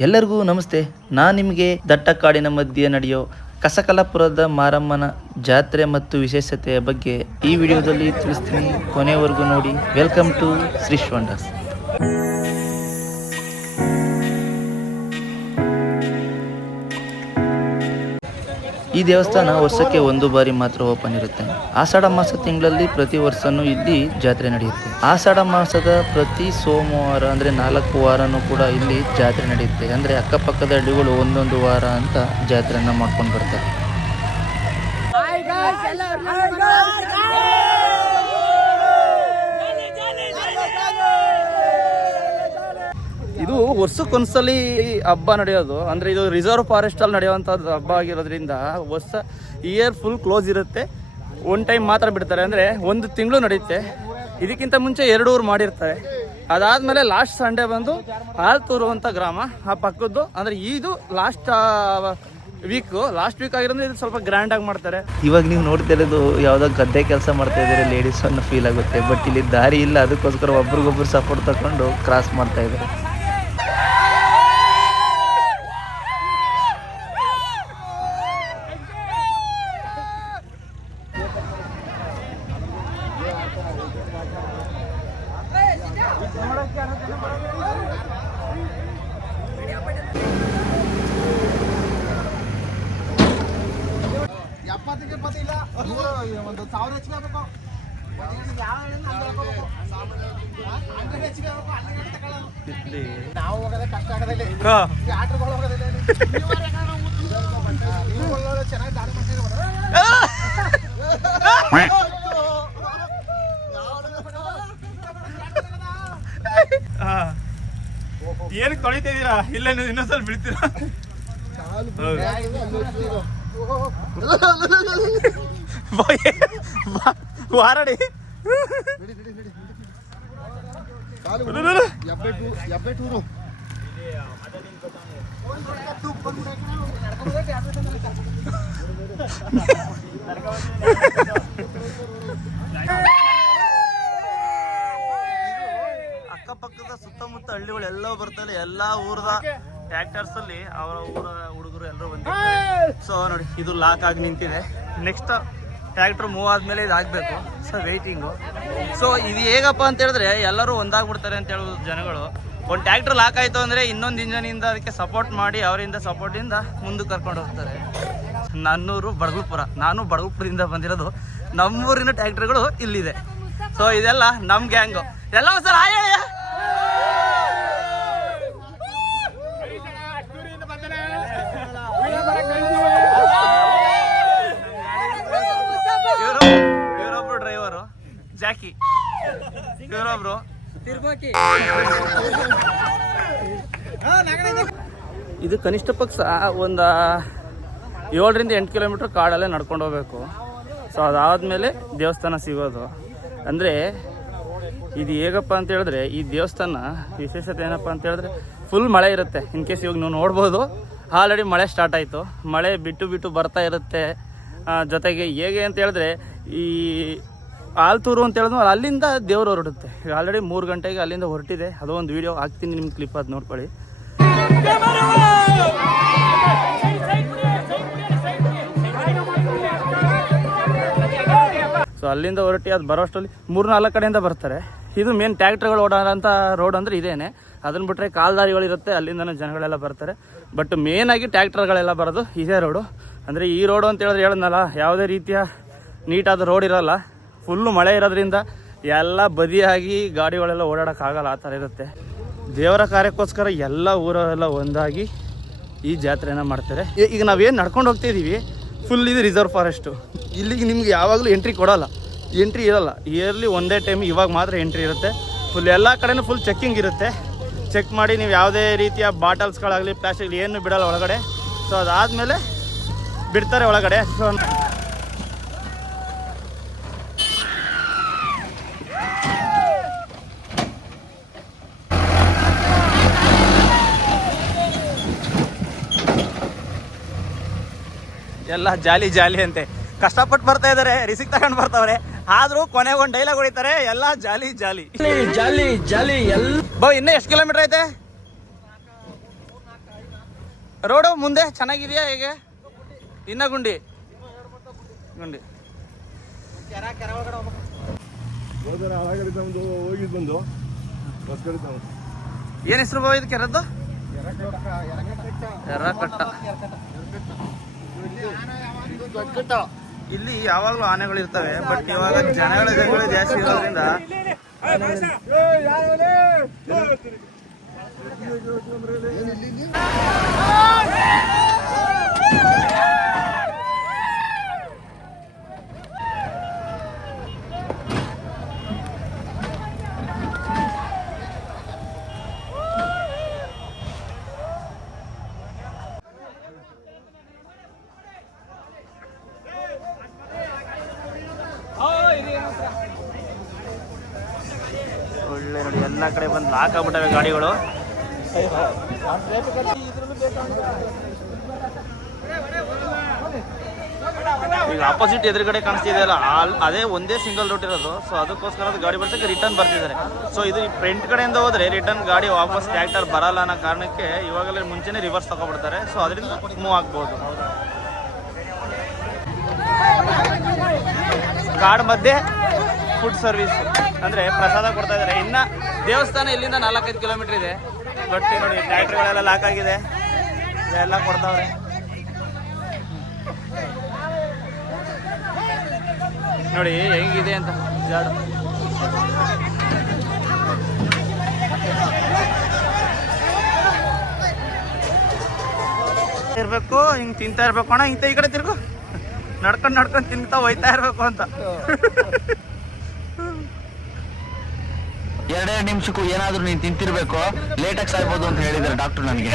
ಎಲ್ಲರಿಗೂ ನಮಸ್ತೆ. ನಾನು ನಿಮಗೆ ದಟ್ಟಕಾಡಿನ ಮಧ್ಯೆ ನಡೆಯೋ ಕಸಕಲಪುರದ ಮಾರಮ್ಮನ ಜಾತ್ರೆ ಮತ್ತು ವಿಶೇಷತೆಯ ಬಗ್ಗೆ ಈ ವಿಡಿಯೋದಲ್ಲಿ ತಿಳಿಸ್ತೀನಿ. ಕೊನೆವರೆಗೂ ನೋಡಿ. Welcome to Shrish wonders. ಈ ದೇವಸ್ಥಾನ ವರ್ಷಕ್ಕೆ ಒಂದು ಬಾರಿ ಮಾತ್ರ ಓಪನ್ ಇರುತ್ತೆ. ಆಷಾಢ ಮಾಸ ತಿಂಗಳಲ್ಲಿ ಪ್ರತಿ ವರ್ಷನೂ ಇಲ್ಲಿ ಜಾತ್ರೆ ನಡೆಯುತ್ತೆ. ಆಷಾಢ ಮಾಸದ ಪ್ರತಿ ಸೋಮವಾರ ಅಂದ್ರೆ 4 ವಾರನೂ ಕೂಡ ಇಲ್ಲಿ ಜಾತ್ರೆ ನಡೆಯುತ್ತೆ. ಅಂದ್ರೆ ಅಕ್ಕಪಕ್ಕದ ಹಳ್ಳಿಗಳು ಒಂದೊಂದು ವಾರ ಅಂತ ಜಾತ್ರೆಯನ್ನ ಮಾಡ್ಕೊಂಡು ಬರ್ತಾರೆ. ಇದು ವರ್ಷಕ್ಕೊಂದ್ಸಲಿ ಹಬ್ಬ ನಡೆಯೋದು. ಅಂದರೆ ಇದು ರಿಸರ್ವ್ ಫಾರೆಸ್ಟಲ್ಲಿ ನಡೆಯುವಂಥದ್ದು ಹಬ್ಬ ಆಗಿರೋದ್ರಿಂದ ಇಯರ್ ಫುಲ್ ಕ್ಲೋಸ್ ಇರುತ್ತೆ. ಒನ್ ಟೈಮ್ ಮಾತ್ರ ಬಿಡ್ತಾರೆ, ಅಂದರೆ 1 ತಿಂಗಳು ನಡೆಯುತ್ತೆ. ಇದಕ್ಕಿಂತ ಮುಂಚೆ 2 ಊರು ಮಾಡಿರ್ತಾರೆ. ಅದಾದಮೇಲೆ ಲಾಸ್ಟ್ ಸಂಡೇ ಬಂದು ಆಲ್ತೂರು ಅಂತ ಗ್ರಾಮ ಆ ಪಕ್ಕದ್ದು, ಅಂದರೆ ಇದು ಲಾಸ್ಟ್ ವೀಕ್ ಆಗಿರೋದ್ರೆ ಇದು ಸ್ವಲ್ಪ ಗ್ರ್ಯಾಂಡಾಗಿ ಮಾಡ್ತಾರೆ. ಇವಾಗ ನೀವು ನೋಡ್ತಾ ಇರೋದು ಯಾವುದೋ ಗದ್ದೆ ಕೆಲಸ ಮಾಡ್ತಾ ಇದ್ದಾರೆ ಲೇಡೀಸ್ ಅನ್ನೋ ಫೀಲ್ ಆಗುತ್ತೆ. ಬಟ್ ಇಲ್ಲಿ ದಾರಿ ಇಲ್ಲ, ಅದಕ್ಕೋಸ್ಕರ ಒಬ್ರಿಗೊಬ್ರು ಸಪೋರ್ಟ್ ತಗೊಂಡು ಕ್ರಾಸ್ ಮಾಡ್ತಾ ಇದ್ದಾರೆ. ಏನಕ್ಕೆ ತೊಳಿತಾ ಇದೀರಾ? ಇಲ್ಲ ಇನ್ನೊಂದ್ಸಲ ಬಿಡ್ತೀರಾ? ವಾರಡಿ ಅಕ್ಕಪಕ್ಕದ ಸುತ್ತಮುತ್ತ ಹಳ್ಳಿಗಳು ಎಲ್ಲ ಬರ್ತಾರೆ. ಎಲ್ಲಾ ಊರದ ಟ್ರ್ಯಾಕ್ಟರ್ಸ್ ಅಲ್ಲಿ ಅವರ ಊರ ಹುಡುಗರು ಎಲ್ಲರೂ ಬಂದಿರ್ತಾರೆ. ಸೊ ನೋಡಿ, ಇದು ಲಾಕ್ ಆಗಿ ನಿಂತಿದೆ. ನೆಕ್ಸ್ಟ್ ಟ್ರ್ಯಾಕ್ಟರ್ ಮೂವ್ ಆದ್ಮೇಲೆ ಇದು ಆಗ್ಬೇಕು. So waiting. ಸೊ ಇದು ಹೇಗಪ್ಪ ಅಂತ ಹೇಳಿದ್ರೆ ಎಲ್ಲರೂ ಒಂದಾಗ್ಬಿಡ್ತಾರೆ ಅಂತ ಹೇಳೋದು ಜನಗಳು. ಒಂದು ಟ್ರ್ಯಾಕ್ಟರ್ ಲಾಕ್ ಆಯ್ತು ಅಂದ್ರೆ ಇನ್ನೊಂದು ಇಂಜನಿಂದ ಅದಕ್ಕೆ ಸಪೋರ್ಟ್ ಮಾಡಿ ಅವರಿಂದ ಸಪೋರ್ಟಿಂದ ಮುಂದೆ ಕರ್ಕೊಂಡು ಹೋಗ್ತಾರೆ. ನನ್ನೂರು ಬಡಗುಲ್ಪುರ, ನಾನು ಬಡಗುಲ್ಪುರದಿಂದ ಬಂದಿರೋದು. ನಮ್ಮೂರಿನ ಟ್ರ್ಯಾಕ್ಟರ್ಗಳು ಇಲ್ಲಿದೆ. ಸೊ ಇದೆಲ್ಲ ನಮ್ಮ ಗ್ಯಾಂಗು. ಎಲ್ಲ ಸರ್ ಹೇಳಿ. ಇವರೊಬ್ರು ಡ್ರೈವರು ಜಾಕಿ, ಇವರೊಬ್ರು ಇದು ಕನಿಷ್ಠ ಪಕ್ಷ ಒಂದು 7ರಿಂದ 8 ಕಿಲೋಮೀಟ್ರ್ ಕಾಡಲ್ಲೇ ನಡ್ಕೊಂಡು ಹೋಗ್ಬೇಕು. ಸೊ ಅದಾದಮೇಲೆ ದೇವಸ್ಥಾನ ಸಿಗೋದು. ಅಂದರೆ ಇದು ಹೇಗಪ್ಪ ಅಂತ ಹೇಳಿದ್ರೆ ಈ ದೇವಸ್ಥಾನ ವಿಶೇಷತೆ ಏನಪ್ಪ ಅಂತ ಹೇಳಿದ್ರೆ ಫುಲ್ ಮಳೆ ಇರುತ್ತೆ. ಇನ್ ಕೇಸ್ ಇವಾಗ ನೀವು ನೋಡ್ಬೋದು, ಆಲ್ರೆಡಿ ಮಳೆ ಸ್ಟಾರ್ಟ್ ಆಯಿತು. ಮಳೆ ಬಿಟ್ಟು ಬರ್ತಾ ಇರುತ್ತೆ. ಜೊತೆಗೆ ಹೇಗೆ ಅಂತ ಹೇಳಿದ್ರೆ ಈ ಆಲ್ತೂರು ಅಂತ ಹೇಳಿದ್ಮೇಲೆ ಅಲ್ಲಿಂದ ದೇವರು ಹೊರಡುತ್ತೆ. ಈಗ ಆಲ್ರೆಡಿ 3 ಗಂಟೆಗೆ ಅಲ್ಲಿಂದ ಹೊರಟಿದೆ. ಅದು ಒಂದು ವಿಡಿಯೋ ಹಾಕ್ತೀನಿ, ನಿಮ್ಮ ಕ್ಲಿಪ್ ಅದು ನೋಡ್ಕೊಳ್ಳಿ. ಸೊ ಅಲ್ಲಿಂದ ಹೊರಟಿ ಅದು ಬರೋಷ್ಟರಲ್ಲಿ 3-4 ಕಡೆಯಿಂದ ಬರ್ತಾರೆ. ಇದು ಮೇನ್ ಟ್ರ್ಯಾಕ್ಟರ್ಗಳು ಓಡೋಂಥ ರೋಡ್ ಅಂದರೆ ಇದೇನೆ. ಅದನ್ನು ಬಿಟ್ಟರೆ ಕಾಲ್ದಾರಿಗಳಿರುತ್ತೆ, ಅಲ್ಲಿಂದನೂ ಜನಗಳೆಲ್ಲ ಬರ್ತಾರೆ. ಬಟ್ ಮೇನಾಗಿ ಟ್ರ್ಯಾಕ್ಟರ್ಗಳೆಲ್ಲ ಬರೋದು ಇದೇ ರೋಡು. ಅಂದರೆ ಈ ರೋಡು ಅಂತ ಹೇಳಿದ್ರೆ ಹೇಳಿದ್ನಲ್ಲ, ಯಾವುದೇ ರೀತಿಯ ನೀಟಾದ ರೋಡ್ ಇರೋಲ್ಲ. ಫುಲ್ಲು ಮಳೆ ಇರೋದ್ರಿಂದ ಎಲ್ಲ ಬದಿಯಾಗಿ ಗಾಡಿಗಳೆಲ್ಲ ಓಡಾಡೋಕ್ಕಾಗಲ್ಲ, ಆ ಥರ ಇರುತ್ತೆ. ದೇವರ ಕಾರ್ಯಕ್ಕೋಸ್ಕರ ಎಲ್ಲ ಊರವರೆಲ್ಲ ಒಂದಾಗಿ ಈ ಜಾತ್ರೆನ ಮಾಡ್ತಾರೆ. ಈಗ ನಾವೇನು ನಡ್ಕೊಂಡು ಹೋಗ್ತಾಯಿದ್ದೀವಿ, ಫುಲ್ ಇದು ರಿಸರ್ವ್ ಫಾರೆಸ್ಟು. ಇಲ್ಲಿಗೆ ನಿಮ್ಗೆ ಯಾವಾಗಲೂ ಎಂಟ್ರಿ ಕೊಡೋಲ್ಲ, ಎಂಟ್ರಿ ಇರೋಲ್ಲ. ಇಯರ್ಲಿ ಒಂದೇ ಟೈಮ್ ಇವಾಗ ಮಾತ್ರ ಎಂಟ್ರಿ ಇರುತ್ತೆ. ಫುಲ್ ಎಲ್ಲ ಕಡೆನೂ ಫುಲ್ ಚೆಕ್ಕಿಂಗ್ ಇರುತ್ತೆ. ಚೆಕ್ ಮಾಡಿ ನೀವು ಯಾವುದೇ ರೀತಿಯ ಬಾಟಲ್ಸ್ಗಳಾಗಲಿ ಪ್ಲಾಸ್ಟಿಕ್ ಏನು ಬಿಡೋಲ್ಲ ಒಳಗಡೆ. ಸೊ ಅದಾದಮೇಲೆ ಬಿಡ್ತಾರೆ ಒಳಗಡೆ. ಸೊ ಎಲ್ಲ ಜಾಲಿ ಜಾಲಿ ಅಂತೆ. ಕಷ್ಟಪಟ್ಟು ಬರ್ತಾ ಇದಾರೆ, ರಿಸಿಕ್ ತಗೊಂಡು ಬರ್ತಾವ್ರೆ. ಆದ್ರೂ ಕೊನೆಗೆ ಒಂದು ಡೈಲಾಗ್ ಹೊಡಿತಾರೆ, ಎಲ್ಲ ಜಾಲಿ ಜಾಲಿ ಜಾಲಿ ಜಾಲಿ. ಬಾ, ಇನ್ನೂ ಎಷ್ಟು ಕಿಲೋಮೀಟರ್ ಐತೆ? ರೋಡು ಮುಂದೆ ಚೆನ್ನಾಗಿದೆಯಾ ಹೇಗೆ? ಇನ್ನ ಗುಂಡಿ ಗುಂಡಿ ಏನ್ ಹೆಸರು ಬಾವ ಇದು ಕೆರದ್ದು? ಎರ್ರಕಟ್ಟ. ಇಲ್ಲಿ ಯಾವಾಗ್ಲೂ ಆನೆಗಳು ಇರ್ತವೆ, ಬಟ್ ಇವಾಗ ಜನಗಳು ಜಾಸ್ತಿ ಇರೋದ್ರಿಂದ ಒಳ್ಳೆ ನೋಡಿ ಎಲ್ಲ ಕಡೆ ಬಂದು ಲಾಕ್ ಆಗ್ಬಿಟ್ಟವೆ ಗಾಡಿಗಳು. ಈಗ ಆಪೋಸಿಟ್ ಎದುರುಗಡೆ ಕಾಣಿಸ್ತಿದೆಯಲ್ಲ, ಅದೇ ಒಂದೇ ಸಿಂಗಲ್ ರೂಟ್ ಇರೋದು. ಸೊ ಅದಕ್ಕೋಸ್ಕರ ಅದು ಗಾಡಿ ಬರ್ಸಕ್ಕೆ ರಿಟರ್ನ್ ಬರ್ತಿದ್ದಾರೆ. ಸೊ ಇದು ಫ್ರಂಟ್ ಕಡೆಯಿಂದ ಹೋದ್ರೆ ರಿಟರ್ನ್ ಗಾಡಿ ವಾಪಸ್ ಟ್ರ್ಯಾಕ್ಟರ್ ಬರಲ್ಲ ಅನ್ನೋ ಕಾರಣಕ್ಕೆ ಇವಾಗಲೇ ಮುಂಚೆನೆ ರಿವರ್ಸ್ ತಗೊಬಿಡ್ತಾರೆ. ಸೊ ಅದರಿಂದ ಮೂವ್ ಆಗ್ಬೋದು. ಕಾಡ್ ಮಧ್ಯೆ ಫುಡ್ ಸರ್ವಿಸ್ ಅಂದ್ರೆ ಪ್ರಸಾದ ಕೊಡ್ತಾ ಇದ್ದಾರೆ. ಇನ್ನ ದೇವಸ್ಥಾನ ಇಲ್ಲಿಂದ 4-5 ಕಿಲೋಮೀಟರ್ ಇದೆ. ಬಟ್ ನೋಡಿ ಟ್ರ್ಯಾಕ್ಟರ್ಗಳೆಲ್ಲ ಲಾಕ್ ಆಗಿದೆ, ಎಲ್ಲ ಕೊಡ್ತಾವ್ರೆ. ನೋಡಿ ಹೆಂಗಿದೆ ಅಂತ ಜಾಡು. ಇರ್ಬೇಕು, ಹಿಂಗ್ ತಿಂತಾ ಇರ್ಬೇಕು ಅಣ್ಣ. ಇಂತ ಈ ಕಡೆ ತಿರ್ಗು, ನಡ್ಕೊಂಡು ತಿಂತಾ ಹೋಯ್ತಾ ಇರ್ಬೇಕು ಅಂತ. 2 ನಿಮಿಷಕ್ಕೂ ಏನಾದ್ರೂ ನೀನ್ ತಿಂತಿರ್ಬೇಕು, ಲೇಟಾಗಿ ಸಾಯ್ಬೋದು ಅಂತ ಹೇಳಿದ್ರೆ ಡಾಕ್ಟರ್ ನನಗೆ.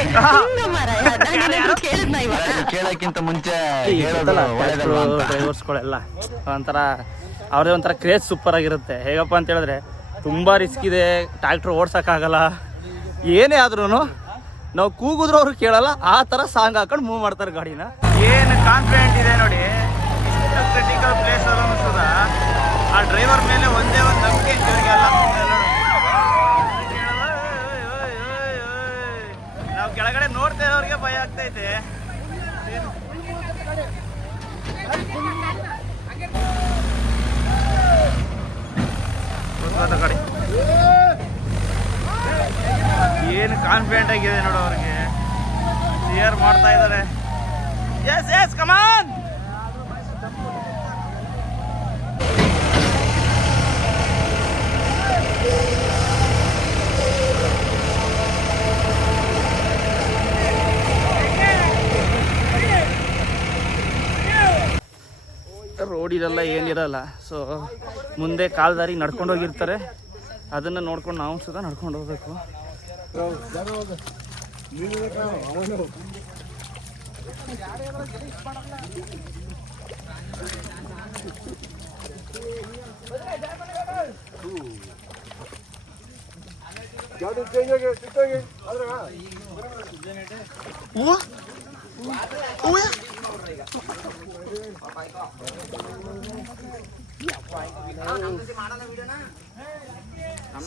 ಕೇಳಕ್ಕಿಂತ ಮುಂಚೆ ಡ್ರೈವರ್ಸ್ಗಳೆಲ್ಲ ಒಂಥರ ಅವ್ರದೇ ಒಂಥರ ಕ್ರೇಜ್ ಸೂಪರ್ ಆಗಿರುತ್ತೆ. ಹೇಗಪ್ಪ ಅಂತ ಹೇಳಿದ್ರೆ ತುಂಬಾ ರಿಸ್ಕ್ ಇದೆ, ಟ್ರ್ಯಾಕ್ಟರ್ ಓಡ್ಸಕ್ಕಾಗಲ್ಲ. ಏನೇ ಆದ್ರೂ ನಾವು ಕೂಗಿದ್ರು ಅವ್ರು ಕೇಳಲ್ಲ, ಆ ಥರ ಸಾಂಗ್ ಹಾಕೊಂಡು ಮೂವ್ ಮಾಡ್ತಾರೆ ಗಾಡಿನ. ಏನು ಕಾನ್ಫಿಡೆಂಟ್ ಇದೆ ನೋಡಿ. ಇಷ್ಟು ಕ್ರಿಟಿಕಲ್ ಪ್ಲೇಸ್ ಅನ್ಸದ ಆ ಡ್ರೈವರ್ ಮೇಲೆ ಒಂದೇ ಒಂದು ನಂಬಿಕೆ ಇವರಿಗೆಲ್ಲ. ನಾವು ಕೆಳಗಡೆ ನೋಡ್ತಾ ಇರೋರಿಗೆ ಭಯ ಆಗ್ತೈತೆ. ಗಾಡಿ ಏನು ಕಾನ್ಫಿಡೆಂಟ್ ಆಗಿದೆ ನೋಡು, ಅವ್ರಿಗೆ ಕ್ಲಿಯರ್ ಮಾಡ್ತಾ ಇದ್ದಾರೆ. S yes come on. ರೋಡ್ ಇರಲ್ಲ, ಏನಿರಲ್ಲ. ಸೊ ಮುಂದೆ ಕಾಲ್ದಾರಿ ನಡ್ಕೊಂಡು ಹೋಗಿರ್ತಾರೆ, ಅದನ್ನು ನೋಡ್ಕೊಂಡು ನಾವು ಸುಧಾ ನಡ್ಕೊಂಡು ಹೋಗ್ಬೇಕು.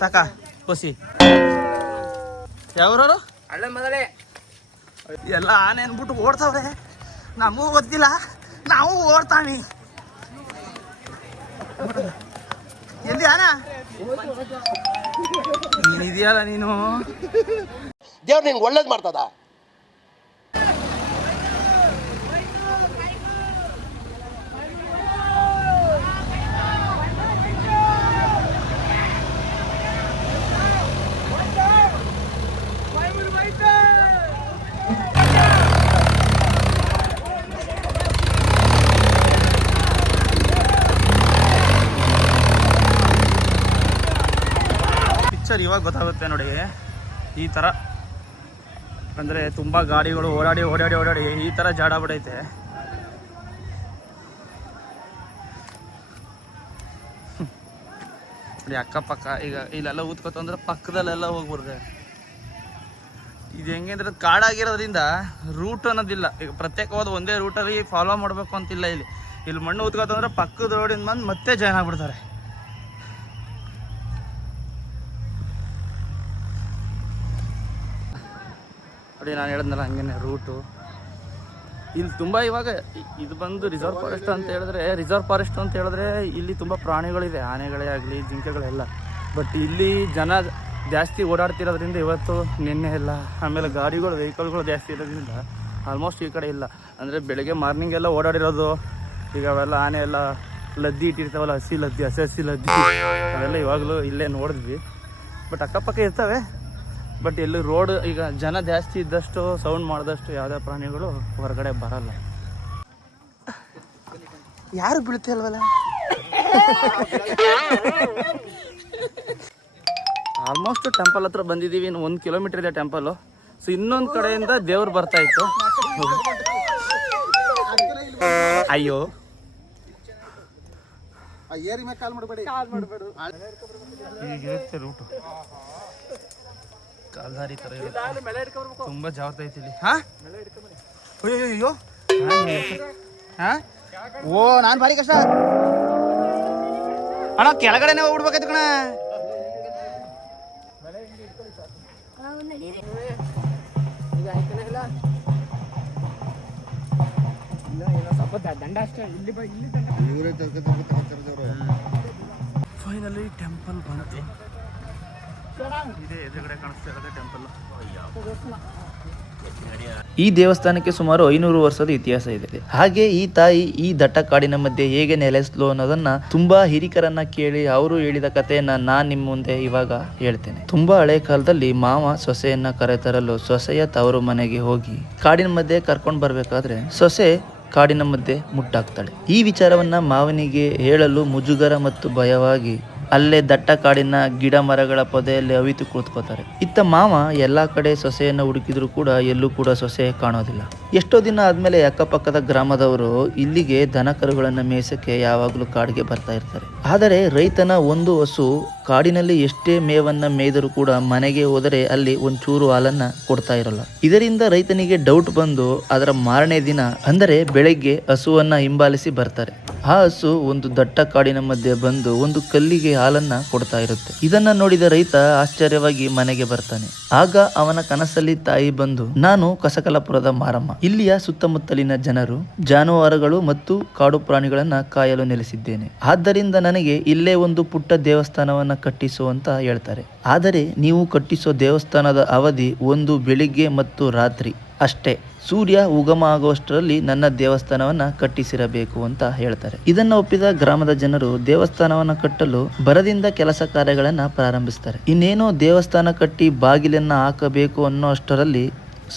ಸಾಕ ಕೋಸಿ ಯಾವ್ರವರು ಹಳ್ಳೆ ಮೊದಲೇ ಎಲ್ಲ ಆನೆ ಅನ್ಬಿಟ್ಟು ಓಡ್ತಾವ್ರೆ. ನಮಗೂ ಗೊತ್ತಿಲ್ಲ, ನಾವು ಓಡ್ತಾವಿ. ಎಲ್ಲಿ ಆನ ನೀನಿದೆಯಲ್ಲ ನೀನು, ದೇವ್ರು ನಿನ್ಗೆ ಒಳ್ಳೇದು ಮಾಡ್ತದ. ಇವಾಗ ಗೊತ್ತಾಗುತ್ತೆ ನೋಡಿ. ಈ ಥರ ಅಂದರೆ ತುಂಬ ಗಾಡಿಗಳು ಓಡಾಡಿ ಈ ಥರ ಜಾಡ ಬಿಡೈತೆ. ನೋಡಿ ಅಕ್ಕಪಕ್ಕ ಈಗ ಇಲ್ಲೆಲ್ಲ ಊದ್ಕೊತಂದ್ರೆ ಪಕ್ಕದಲ್ಲೆಲ್ಲ ಹೋಗ್ಬಿಡ್ದೆ. ಇದು ಹೆಂಗೆ ಅಂದ್ರೆ ಕಾಡಾಗಿರೋದ್ರಿಂದ ರೂಟ್ ಅನ್ನೋದಿಲ್ಲ. ಈಗ ಪ್ರತ್ಯೇಕವಾದ ಒಂದೇ ರೂಟಲ್ಲಿ ಫಾಲೋ ಮಾಡಬೇಕು ಅಂತಿಲ್ಲ. ಇಲ್ಲಿ ಮಣ್ಣು ಊದ್ಕೊತಂದ್ರೆ ಪಕ್ಕದ ರೋಡಿಂದ ಬಂದು ಮತ್ತೆ ಜಾಯ್ನ್ ಆಗ್ಬಿಡ್ತಾರೆ. ನೋಡಿ ನಾನು ಹೇಳಿದ್ನಲ್ಲ ಹಂಗೇನೆ ರೂಟು. ಇಲ್ಲಿ ತುಂಬ ಇವಾಗ ಇದು ಬಂದು ರಿಸರ್ವ್ ಫಾರೆಸ್ಟ್ ಅಂತ ಹೇಳಿದ್ರೆ ಇಲ್ಲಿ ತುಂಬ ಪ್ರಾಣಿಗಳಿದೆ, ಆನೆಗಳೇ ಆಗಲಿ ಜಿಂಕೆಗಳೆಲ್ಲ. ಬಟ್ ಇಲ್ಲಿ ಜನ ಜಾಸ್ತಿ ಓಡಾಡ್ತಿರೋದ್ರಿಂದ ಇವತ್ತು ನಿನ್ನೆ ಎಲ್ಲ, ಆಮೇಲೆ ಗಾಡಿಗಳು ವೆಹಿಕಲ್ಗಳು ಜಾಸ್ತಿ ಇರೋದ್ರಿಂದ ಆಲ್ಮೋಸ್ಟ್ ಈ ಕಡೆ ಇಲ್ಲ. ಅಂದರೆ ಬೆಳಗ್ಗೆ ಮಾರ್ನಿಂಗ್ ಎಲ್ಲ ಓಡಾಡಿರೋದು, ಈಗ ಅವೆಲ್ಲ ಆನೆ ಎಲ್ಲ ಲದ್ದಿ ಇಟ್ಟಿರ್ತಾವಲ್ಲ, ಹಸಿ ಲದ್ದಿ ಅವೆಲ್ಲ ಇವಾಗಲೂ ಇಲ್ಲೇ ನೋಡಿದ್ವಿ. ಬಟ್ ಅಕ್ಕಪಕ್ಕ ಇರ್ತವೆ. ಬಟ್ ಎಲ್ಲಿ ರೋಡ್ ಈಗ ಜನ ಜಾಸ್ತಿ ಇದ್ದಷ್ಟು, ಸೌಂಡ್ ಮಾಡಿದಷ್ಟು ಯಾವುದೇ ಪ್ರಾಣಿಗಳು ಹೊರಗಡೆ ಬರಲ್ಲ. ಯಾರು ಬೀಳುತ್ತೆ ಅಲ್ವಲ್ಲ. ಆಲ್ಮೋಸ್ಟ್ ಟೆಂಪಲ್ ಹತ್ರ ಬಂದಿದ್ದೀವಿ. ಇನ್ನು 1 ಕಿಲೋಮೀಟರ್ ಇದೆ ಟೆಂಪಲ್ಲು. ಸೊ ಇನ್ನೊಂದು ಕಡೆಯಿಂದ ದೇವ್ರು ಬರ್ತಾ ಇತ್ತು. ಅಯ್ಯೋ ಹೀಗಿರುತ್ತೆ ರೂಟು, ಕಾಲ್ದಾರಿ ಥರ ಇರುತ್ತೆ. ತುಂಬ ಜಾಗ್ತಾ ಐತಿ ಇಲ್ಲಿ. ಅಯ್ಯೋ ಓ ನಾನು ಭಾರಿ ಕಷ್ಟ ಅಣ್ಣ, ಕೆಳಗಡೆನೆ ಹೋಗ್ಬಿಡ್ಬೇಕಾಯ್ತು ಕಣ. ಫೈನಲಿ ಟೆಂಪಲ್ ಬಂತು. ಇದೇ ಎದುರುಗಡೆ ಕಾಣಿಸ್ತಾ ಇರೋದೇ ಟೆಂಪಲ್. ಈ ದೇವಸ್ಥಾನಕ್ಕೆ ಸುಮಾರು 500 ವರ್ಷದ ಇತಿಹಾಸ ಇದೆ. ಹಾಗೆ ಈ ತಾಯಿ ಈ ದಟ್ಟ ಕಾಡಿನ ಮಧ್ಯೆ ಹೇಗೆ ನೆಲೆಸ್ಲು ಅನ್ನೋದನ್ನ ತುಂಬಾ ಹಿರಿಕರನ್ನ ಕೇಳಿ ಅವರು ಹೇಳಿದ ಕಥೆಯನ್ನ ನಾನ್ ನಿಮ್ಮ ಮುಂದೆ ಇವಾಗ ಹೇಳ್ತೇನೆ. ತುಂಬಾ ಹಳೆ ಕಾಲದಲ್ಲಿ ಮಾವ ಸೊಸೆಯನ್ನ ಕರೆತರಲು ಸೊಸೆಯ ತವರು ಮನೆಗೆ ಹೋಗಿ ಕಾಡಿನ ಮಧ್ಯೆ ಕರ್ಕೊಂಡು ಬರ್ಬೇಕಾದ್ರೆ ಸೊಸೆ ಕಾಡಿನ ಮಧ್ಯೆ ಮುಟ್ಟಾಕ್ತಾಳೆ. ಈ ವಿಚಾರವನ್ನ ಮಾವನಿಗೆ ಹೇಳಲು ಮುಜುಗರ ಮತ್ತು ಭಯವಾಗಿ ಅಲ್ಲೇ ದಟ್ಟ ಕಾಡಿನ ಗಿಡ ಮರಗಳ ಪೊದೆಯಲ್ಲಿ ಅವಿತು ಕುಳಿತುಕೋತಾರೆ. ಇತ್ತ ಮಾವ ಎಲ್ಲಾ ಕಡೆ ಸೊಸೆಯನ್ನು ಹುಡುಕಿದ್ರು ಕೂಡ ಎಲ್ಲೂ ಕೂಡ ಸೊಸೆ ಕಾಣೋದಿಲ್ಲ. ಎಷ್ಟೋ ದಿನ ಆದ್ಮೇಲೆ ಅಕ್ಕಪಕ್ಕದ ಗ್ರಾಮದವರು ಇಲ್ಲಿಗೆ ದನ ಕರುಗಳನ್ನ ಮೇಯಿಸಕ್ಕೆ ಯಾವಾಗಲೂ ಕಾಡಿಗೆ ಬರ್ತಾ ಇರ್ತಾರೆ. ಆದರೆ ರೈತನ ಒಂದು ಹಸು ಕಾಡಿನಲ್ಲಿ ಎಷ್ಟೇ ಮೇವನ್ನ ಮೇಯ್ದರೂ ಕೂಡ ಮನೆಗೆ ಹೋದರೆ ಅಲ್ಲಿ ಒಂಚೂರು ಹಾಲನ್ನ ಕೊಡ್ತಾ ಇರಲ್ಲ. ಇದರಿಂದ ರೈತನಿಗೆ ಡೌಟ್ ಬಂದು ಅದರ ಮಾರನೇ ದಿನ ಅಂದರೆ ಬೆಳಗ್ಗೆ ಹಸುವನ್ನ ಹಿಂಬಾಲಿಸಿ ಬರ್ತಾರೆ. ಆ ಹಸು ಒಂದು ದಟ್ಟ ಕಾಡಿನ ಮಧ್ಯೆ ಬಂದು ಒಂದು ಕಲ್ಲಿಗೆ ಹಾಲನ್ನ ಕೊಡ್ತಾ ಇರುತ್ತೆ. ಇದನ್ನ ನೋಡಿದ ರೈತ ಆಶ್ಚರ್ಯವಾಗಿ ಮನೆಗೆ ಬರ್ತಾನೆ. ಆಗ ಅವನ ಕನಸಲ್ಲಿ ತಾಯಿ ಬಂದು, ನಾನು ಕಸಕಲಪುರದ ಮಾರಮ್ಮ, ಇಲ್ಲಿಯ ಸುತ್ತಮುತ್ತಲಿನ ಜನರು ಜಾನುವಾರುಗಳು ಮತ್ತು ಕಾಡು ಪ್ರಾಣಿಗಳನ್ನ ಕಾಯಲು ನೆಲೆಸಿದ್ದೇನೆ. ಆದ್ದರಿಂದ ನನಗೆ ಇಲ್ಲೇ ಒಂದು ಪುಟ್ಟ ದೇವಸ್ಥಾನವನ್ನ ಕಟ್ಟಿಸು ಅಂತ ಹೇಳ್ತಾರೆ. ಆದರೆ ನೀವು ಕಟ್ಟಿಸೋ ದೇವಸ್ಥಾನದ ಅವಧಿ ಒಂದು ಬೆಳಿಗ್ಗೆ ಮತ್ತು ರಾತ್ರಿ ಅಷ್ಟೇ. ಸೂರ್ಯ ಉಗಮ ಆಗುವಷ್ಟರಲ್ಲಿ ನನ್ನ ದೇವಸ್ಥಾನವನ್ನ ಕಟ್ಟಿಸಿರಬೇಕು ಅಂತ ಹೇಳ್ತಾರೆ. ಇದನ್ನ ಒಪ್ಪಿದ ಗ್ರಾಮದ ಜನರು ದೇವಸ್ಥಾನವನ್ನ ಕಟ್ಟಲು ಭರದಿಂದ ಕೆಲಸ ಕಾರ್ಯಗಳನ್ನ ಪ್ರಾರಂಭಿಸ್ತಾರೆ. ಇನ್ನೇನೋ ದೇವಸ್ಥಾನ ಕಟ್ಟಿ ಬಾಗಿಲನ್ನ ಹಾಕಬೇಕು ಅನ್ನೋ ಅಷ್ಟರಲ್ಲಿ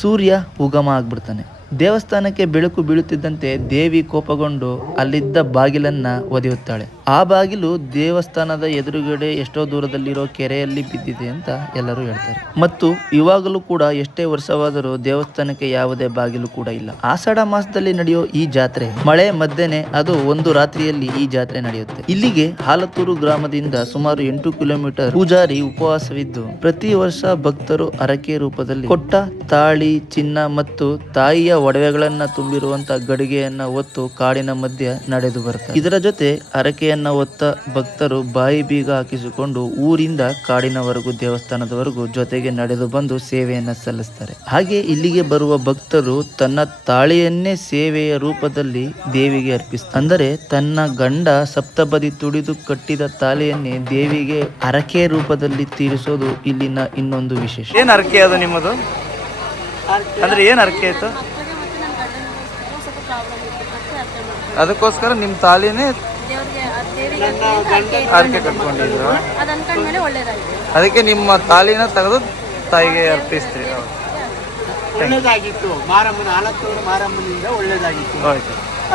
ಸೂರ್ಯ ಉಗಮ ಆಗ್ಬಿಡ್ತಾನೆ. ದೇವಸ್ಥಾನಕ್ಕೆ ಬೆಳಕು ಬೀಳುತ್ತಿದ್ದಂತೆ ದೇವಿ ಕೋಪಗೊಂಡು ಅಲ್ಲಿದ್ದ ಬಾಗಿಲನ್ನ ಒದೆಯುತ್ತಾಳೆ. ಆ ಬಾಗಿಲು ದೇವಸ್ಥಾನದ ಎದುರುಗಡೆ ಎಷ್ಟೋ ದೂರದಲ್ಲಿರೋ ಕೆರೆಯಲ್ಲಿ ಬಿದ್ದಿದೆ ಅಂತ ಎಲ್ಲರೂ ಹೇಳ್ತಾರೆ. ಮತ್ತು ಇವಾಗಲೂ ಕೂಡ ಎಷ್ಟೇ ವರ್ಷವಾದರೂ ದೇವಸ್ಥಾನಕ್ಕೆ ಯಾವುದೇ ಬಾಗಿಲು ಕೂಡ ಇಲ್ಲ. ಆಷಾಢ ಮಾಸದಲ್ಲಿ ನಡೆಯೋ ಈ ಜಾತ್ರೆ ಮಳೆ ಮಧ್ಯೆನೆ, ಅದು ಒಂದು ರಾತ್ರಿಯಲ್ಲಿ ಈ ಜಾತ್ರೆ ನಡೆಯುತ್ತೆ. ಇಲ್ಲಿಗೆ ಹಾಲತ್ತೂರು ಗ್ರಾಮದಿಂದ ಸುಮಾರು 8 ಕಿಲೋಮೀಟರ್ ಪೂಜಾರಿ ಉಪವಾಸವಿದ್ದು ಪ್ರತಿ ವರ್ಷ ಭಕ್ತರು ಹರಕೆ ರೂಪದಲ್ಲಿ ಕೊಟ್ಟ ತಾಳಿ, ಚಿನ್ನ ಮತ್ತು ತಾಯಿಯ ಒಡವೆಗಳನ್ನ ತುಂಬಿರುವಂತ ಗಡಿಗೆಯನ್ನ ಹೊತ್ತು ಕಾಡಿನ ಮಧ್ಯೆ ನಡೆದು ಬರ್ತಾರೆ. ಇದರ ಜೊತೆ ಹರಕೆಯನ್ನ ಹೊತ್ತ ಭಕ್ತರು ಬಾಯಿ ಬೀಗ ಹಾಕಿಸಿಕೊಂಡು ಊರಿಂದ ಕಾಡಿನವರೆಗೂ ದೇವಸ್ಥಾನದವರೆಗೂ ಜೊತೆಗೆ ನಡೆದು ಬಂದು ಸೇವೆಯನ್ನ ಸಲ್ಲಿಸ್ತಾರೆ. ಹಾಗೆ ಇಲ್ಲಿಗೆ ಬರುವ ಭಕ್ತರು ತನ್ನ ತಾಳಿಯನ್ನೇ ಸೇವೆಯ ರೂಪದಲ್ಲಿ ದೇವಿಗೆ ಅರ್ಪಿಸ್ತಾರೆ. ಅಂದರೆ ತನ್ನ ಗಂಡ ಸಪ್ತಬದಿ ತುಡಿದು ಕಟ್ಟಿದ ತಾಳಿಯನ್ನೇ ದೇವಿಗೆ ಹರಕೆ ರೂಪದಲ್ಲಿ ತೀರಿಸೋದು ಇಲ್ಲಿನ ಇನ್ನೊಂದು ವಿಶೇಷ. ಏನ್ ಹರಕೆ ಅದು ನಿಮ್ಮದು? ಅಂದ್ರೆ ಏನ್ ಹರಕೆ ಆಯ್ತು? ಅದಕ್ಕೋಸ್ಕರ ನಿಮ್ಮ ತಾಲಿನೇ ಹರಕೆ ಕಟ್ಕೊಂಡಿದ್ರು. ಅದಕ್ಕೆ ನಿಮ್ಮ ತಾಲಿನ ತೆಗೆದು ತಾಯಿಗೆ ಅರ್ಪಿಸ್ತೀರಿ. ಒಳ್ಳೇದಾಗಿತ್ತು, ಮಾರಮ್ಮನ ಹಾಲತ್ತೂರು ಮಾರಮ್ಮನಿಂದ ಒಳ್ಳೇದಾಗಿತ್ತು.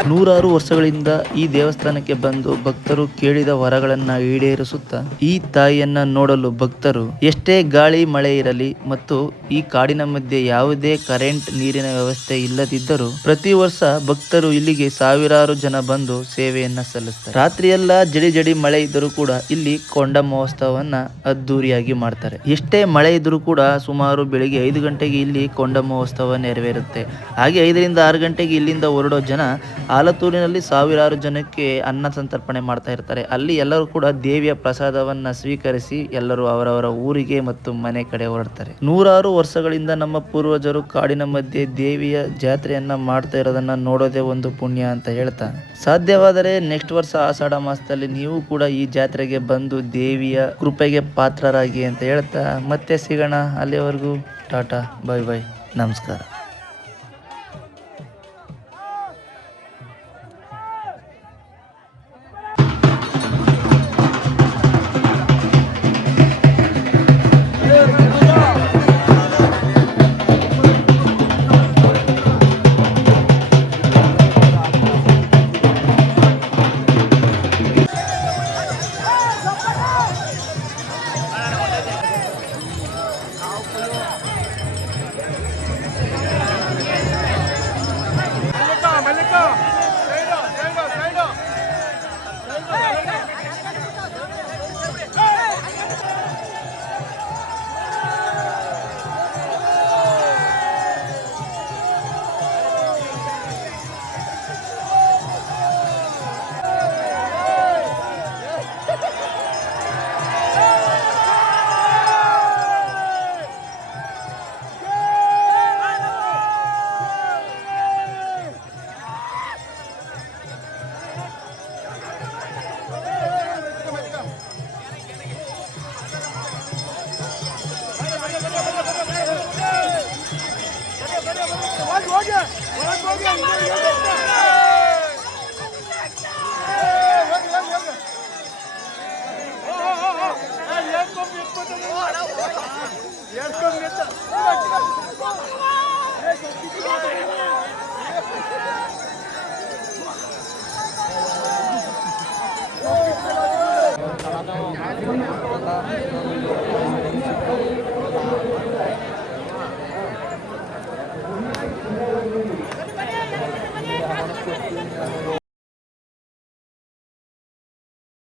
ನೂರಾರು ವರ್ಷಗಳಿಂದ ಈ ದೇವಸ್ಥಾನಕ್ಕೆ ಬಂದು ಭಕ್ತರು ಕೇಳಿದ ವರಗಳನ್ನ ಈಡೇರಿಸುತ್ತಾ ಈ ತಾಯಿಯನ್ನ ನೋಡಲು ಭಕ್ತರು ಎಷ್ಟೇ ಗಾಳಿ ಮಳೆ ಇರಲಿ ಮತ್ತು ಈ ಕಾಡಿನ ಮಧ್ಯೆ ಯಾವುದೇ ಕರೆಂಟ್ ನೀರಿನ ವ್ಯವಸ್ಥೆ ಇಲ್ಲದಿದ್ದರೂ ಪ್ರತಿ ವರ್ಷ ಭಕ್ತರು ಇಲ್ಲಿಗೆ ಸಾವಿರಾರು ಜನ ಬಂದು ಸೇವೆಯನ್ನ ಸಲ್ಲಿಸ್ತಾರೆ. ರಾತ್ರಿಯೆಲ್ಲ ಜಡಿ ಜಡಿ ಮಳೆ ಇದ್ದರೂ ಕೂಡ ಇಲ್ಲಿ ಕೊಂಡ ಮಹೋತ್ಸವವನ್ನ ಅದ್ದೂರಿಯಾಗಿ ಮಾಡ್ತಾರೆ. ಎಷ್ಟೇ ಮಳೆ ಇದ್ರೂ ಕೂಡ ಸುಮಾರು ಬೆಳಿಗ್ಗೆ 5 ಗಂಟೆಗೆ ಇಲ್ಲಿ ಕೊಂಡ ಮಹೋತ್ಸವ ನೆರವೇರುತ್ತೆ. ಹಾಗೆ 5 ರಿಂದ 6 ಗಂಟೆಗೆ ಇಲ್ಲಿಂದ ಹೊರಡೋ ಜನ ಆಲತ್ತೂರಿನಲ್ಲಿ ಸಾವಿರಾರು ಜನಕ್ಕೆ ಅನ್ನ ಸಂತರ್ಪಣೆ ಮಾಡ್ತಾ ಇರ್ತಾರೆ. ಅಲ್ಲಿ ಎಲ್ಲರೂ ಕೂಡ ದೇವಿಯ ಪ್ರಸಾದವನ್ನ ಸ್ವೀಕರಿಸಿ ಎಲ್ಲರೂ ಅವರವರ ಊರಿಗೆ ಮತ್ತು ಮನೆ ಕಡೆ ಹೊರಡ್ತಾರೆ. ನೂರಾರು ವರ್ಷಗಳಿಂದ ನಮ್ಮ ಪೂರ್ವಜರು ಕಾಡಿನ ಮಧ್ಯೆ ದೇವಿಯ ಜಾತ್ರೆಯನ್ನ ಮಾಡ್ತಾ ಇರೋದನ್ನ ನೋಡೋದೇ ಒಂದು ಪುಣ್ಯ ಅಂತ ಹೇಳ್ತಾ, ಸಾಧ್ಯವಾದರೆ ನೆಕ್ಸ್ಟ್ ವರ್ಷ ಆಷಾಢ ಮಾಸದಲ್ಲಿ ನೀವು ಕೂಡ ಈ ಜಾತ್ರೆಗೆ ಬಂದು ದೇವಿಯ ಕೃಪೆಗೆ ಪಾತ್ರರಾಗಿ ಅಂತ ಹೇಳ್ತಾ ಮತ್ತೆ ಸಿಗೋಣ. ಅಲ್ಲಿವರೆಗೂ ಟಾಟಾ, ಬೈ ಬೈ, ನಮಸ್ಕಾರ.